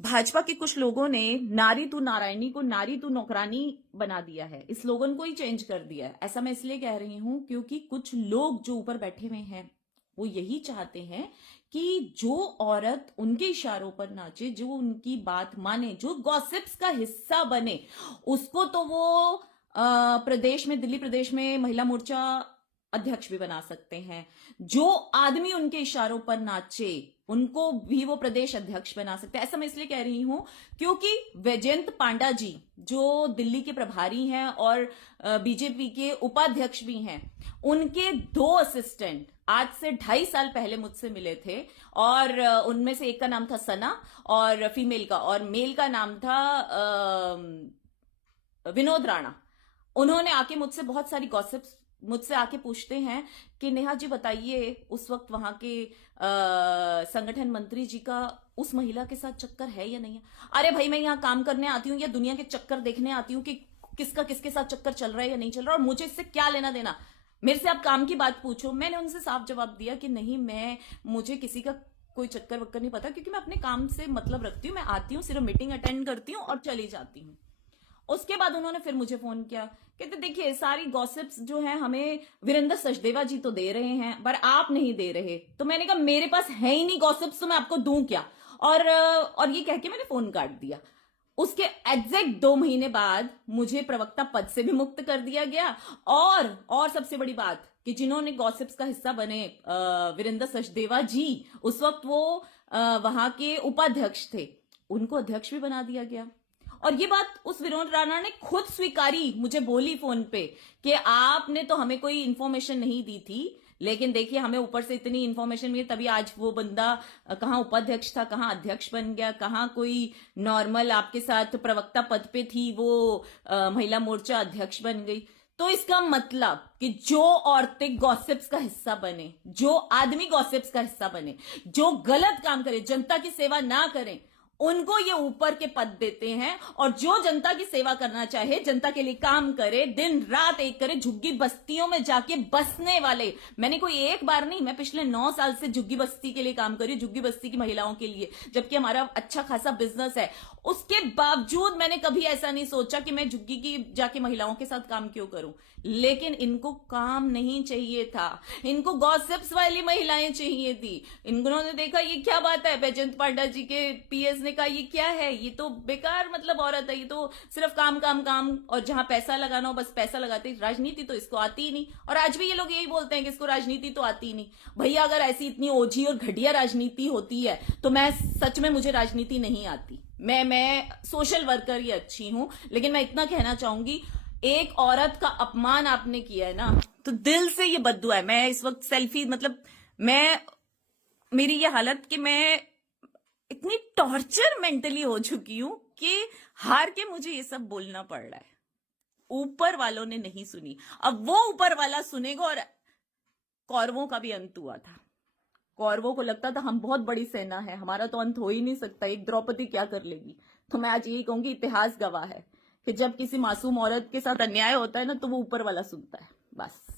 भाजपा के कुछ लोगों ने नारी तू नारायणी को नारी तू नौकरानी बना दिया है। इस स्लोगन को ही चेंज कर दिया है। ऐसा मैं इसलिए कह रही हूं क्योंकि कुछ लोग जो ऊपर बैठे हुए हैं वो यही चाहते हैं कि जो औरत उनके इशारों पर नाचे, जो उनकी बात माने, जो गॉसिप्स का हिस्सा बने, उसको तो वो प्रदेश में, दिल्ली प्रदेश में महिला मोर्चा अध्यक्ष भी बना सकते हैं। जो आदमी उनके इशारों पर नाचे उनको भी वो प्रदेश अध्यक्ष बना सकते हैं। ऐसा मैं इसलिए कह रही हूं क्योंकि वैजयंत पांडा जी जो दिल्ली के प्रभारी हैं और बीजेपी के उपाध्यक्ष भी हैं, उनके 2 असिस्टेंट आज से 2.5 साल पहले मुझसे मिले थे और उनमें से एक का नाम था सना और फीमेल का, और मेल का नाम था विनोद राणा। उन्होंने आके मुझसे बहुत सारी गॉसिप्स मुझसे आके पूछते हैं कि नेहा जी बताइए उस वक्त वहां के संगठन मंत्री जी का उस महिला के साथ चक्कर है या नहीं है। अरे भाई, मैं यहाँ काम करने आती हूँ या दुनिया के चक्कर देखने आती हूँ कि किसका किसके साथ चक्कर चल रहा है या नहीं चल रहा, और मुझे इससे क्या लेना देना। मेरे से आप काम की बात पूछो। मैंने उनसे साफ जवाब दिया कि नहीं, मुझे किसी का कोई चक्कर वक्कर नहीं पता, क्योंकि मैं अपने काम से मतलब रखती हूँ। मैं आती हूँ, सिर्फ मीटिंग अटेंड करती हूँ और चली जाती हूँ। उसके बाद उन्होंने फिर मुझे फोन किया, कहते देखिए सारी गॉसिप्स जो है हमें वीरेंद्र सचदेवा जी तो दे रहे हैं पर आप नहीं दे रहे। तो मैंने कहा मेरे पास है ही नहीं गॉसिप्स, तो मैं आपको दूं क्या। और ये कह के मैंने फोन काट दिया। उसके एग्जैक्ट 2 महीने बाद मुझे प्रवक्ता पद से भी मुक्त कर दिया गया। और सबसे बड़ी बात कि जिन्होंने गॉसिप्स का हिस्सा बने वीरेंद्र सचदेवा जी, उस वक्त वो वहां के उपाध्यक्ष थे, उनको अध्यक्ष भी बना दिया गया। और ये बात उस विनोद राणा ने खुद स्वीकारी, मुझे बोली फोन पे कि आपने तो हमें कोई इंफॉर्मेशन नहीं दी थी, लेकिन देखिए हमें ऊपर से इतनी इंफॉर्मेशन मिली, तभी आज वो बंदा कहाँ उपाध्यक्ष था, कहाँ अध्यक्ष बन गया, कहाँ कोई नॉर्मल आपके साथ प्रवक्ता पद पे थी वो महिला मोर्चा अध्यक्ष बन गई। तो इसका मतलब कि जो औरतें गॉसिप्स का हिस्सा बने, जो आदमी गॉसिप्स का हिस्सा बने, जो गलत काम करे, जनता की सेवा ना करें, उनको ये ऊपर के पद देते हैं। और जो जनता की सेवा करना चाहे, जनता के लिए काम करे, दिन रात एक करे, झुग्गी बस्तियों में जाके बसने वाले, मैंने कोई एक बार नहीं, मैं पिछले 9 साल से झुग्गी बस्ती के लिए काम कर रही हूं, झुग्गी बस्ती की महिलाओं के लिए, जबकि हमारा अच्छा खासा बिजनेस है। उसके बावजूद मैंने कभी ऐसा नहीं सोचा कि मैं झुग्गी की जाके महिलाओं के साथ काम क्यों करूं। लेकिन इनको काम नहीं चाहिए था, इनको गॉसिप्स वाली महिलाएं चाहिए थी। इन्होंने देखा ये क्या बात है, वैजयंत पांडा जी के पीएस ने कहा ये क्या है, ये तो बेकार मतलब औरत है, ये तो सिर्फ काम काम काम, और जहां पैसा लगाना हो बस पैसा लगाते, राजनीति तो इसको आती ही नहीं। और आज भी ये लोग यही बोलते हैं कि इसको राजनीति तो आती ही नहीं। भैया अगर ऐसी इतनी ओझी और घटिया राजनीति होती है तो मैं सच में, मुझे राजनीति नहीं आती। मैं सोशल वर्कर ही अच्छी हूं, लेकिन मैं इतना कहना चाहूंगी, एक औरत का अपमान आपने किया है ना, तो दिल से ये बद्दुआ है। मैं इस वक्त सेल्फी मतलब मेरी ये हालत कि मैं इतनी टॉर्चर मेंटली हो चुकी हूं कि हार के मुझे ये सब बोलना पड़ रहा है। ऊपर वालों ने नहीं सुनी, अब वो ऊपर वाला सुनेगा। और कौरवों का भी अंत हुआ था। कौरवों को लगता था हम बहुत बड़ी सेना है, हमारा तो अंत हो ही नहीं सकता, एक द्रौपदी क्या कर लेगी। तो मैं आज यही कहूंगी, इतिहास गवाह है कि जब किसी मासूम औरत के साथ अन्याय होता है ना, तो वो ऊपर वाला सुनता है। बस।